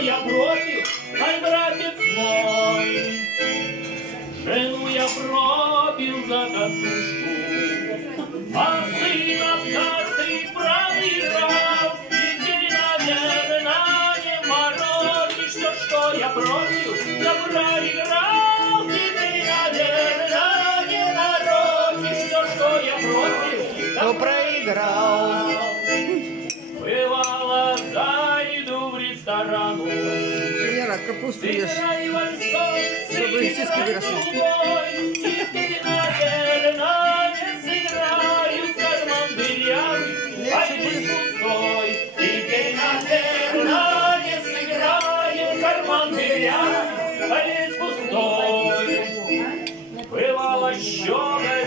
я пропил, ай, братец мой. Жену я пропил за косушку, а сына в карты проиграл. Теперь, наверное, не воротишь все, что я пропил, я проиграл. Теперь, наверное, не воротишь все, что я пропил, я проиграл. Бывало, зайду в ресторан. Лера, капусту ешь, чтобы сиськи выросли. Теперь, наверное, не сыграю в карман дырявый, а весь пустой. Теперь, наверное, не сыграю в карман дырявый, а весь пустой. Бывало, щега